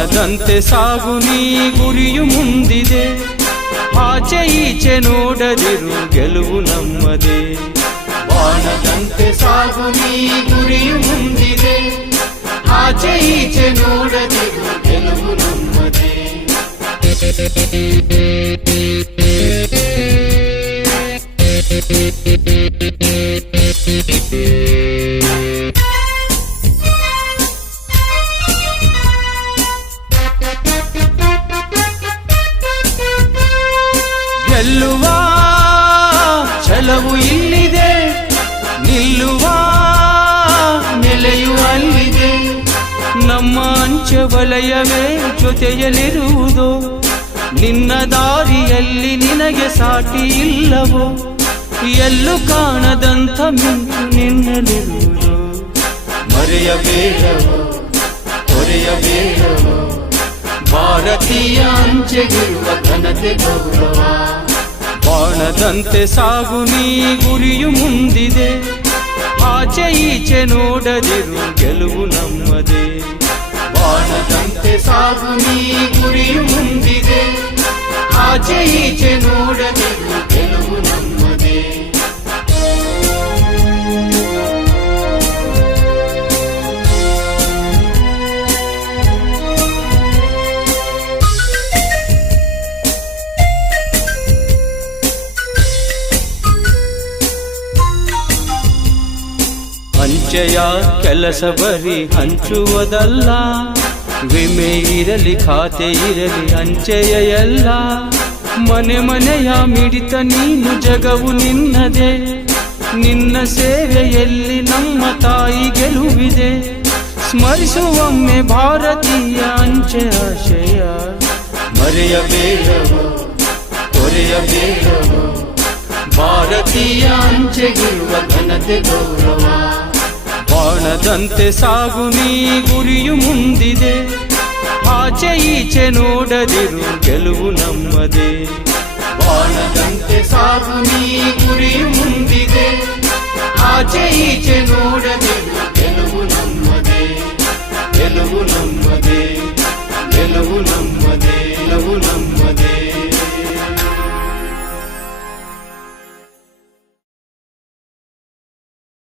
ಬಾಣದಂತೆ ಸಾಗು ನೀ ಗುರಿಯು ಮುಂದಿದೆ, ಆಚೆ ಈಚೆ ನೋಡದಿರು ಗೆಲುವು ನಮ್ಮದೇ. ಬಾಣದಂತೆ ಸಾಗು ನೀ ಗುರಿಯು ಮುಂದಿದೆ, ಆಚೆ ಈಚೆ ನೋಡದಿರು ಗೆಲುವು ನಮ್ಮದೇ. ಗೆಲ್ಲುವ ಛಲವು ಇಲ್ಲಿದೆ, ನಿಲ್ಲುವ ನೆಲೆಯು ಅಲ್ಲಿದೆ. ನಮ್ಮ ಅಂಚೆ ವಲಯವೇ ಜೊತೆಯಲ್ಲಿರುವುದು, ನಿನ್ನ ದಾರಿಯಲ್ಲಿ ನಿನಗೆ ಸಾಟಿ ಇಲ್ಲವೋ. ಎಲ್ಲೂ ಕಾಣದಂಥ ಮಿಂಚು ನಿನ್ನಲ್ಲಿರುವುದು, ಮರೆಯಬೇಡವೋ ತೊರೆಯಬೇಡವೋ. ಭಾರತೀಯ ಅಂಚೆಗಿರುವ ಘನತೆ ಗೌರವ. ಬಾಣದಂತೆ ಸಾಗು ನೀ ಗುರಿಯು ಮುಂದಿದೆ, ಆಚೆ ಈಚೆ ನೋಡದಿರು ಗೆಲುವು ನಮ್ಮದೇ. ಬಾಣದಂತೆ ಸಾಗು ನೀ ಗುರಿಯು ಮುಂದಿದೆ, ಆಚೆ ಈಚೆ ನೋಡದಿರು ಗೆಲುವು ನಮ್ಮದೇ. ಅಂಚೆಯ ಕೆಲಸ ಬರೀ ಹಂಚುವುದಲ್ಲ, ವಿಮೆ ಇರಲಿ ಖಾತೆ ಇರಲಿ ಅಂಚೆಯ ಎಲ್ಲ. ಮನೆ ಮನೆಯ ಮಿಡಿತ ನೀನು, ಜಗವು ನಿನ್ನದೇ. ನಿನ್ನ ಸೇವೆಯಲ್ಲಿ ನಮ್ಮ ತಾಯಿ ಗೆಲುವಿದೆ. ಸ್ಮರಿಸುವೊಮ್ಮೆ ಭಾರತೀಯ ಅಂಚೆ ಆಶಯ, ಮರೆಯಬೇಡವೋ ತೊರೆಯಬೇಡವೋ. ಭಾರತೀಯ ಅಂಚೆಗಿರುವ ಘನತೆ ಗೌರವ. ಬಾಣದಂತೆ ಸಾಗು ನೀ ಗುರಿಯು ಮುಂದಿದೆ, ಆಚೆ ಈಚೆ ನೋಡದಿರು ಗೆಲುವು ನಮ್ಮದೇ. ಬಾಣದಂತೆ ಸಾಗು ನೀ ಗುರಿಯು ಮುಂದಿದೆ, ಆಚೆ ಈಚೆ ನೋಡದಿರು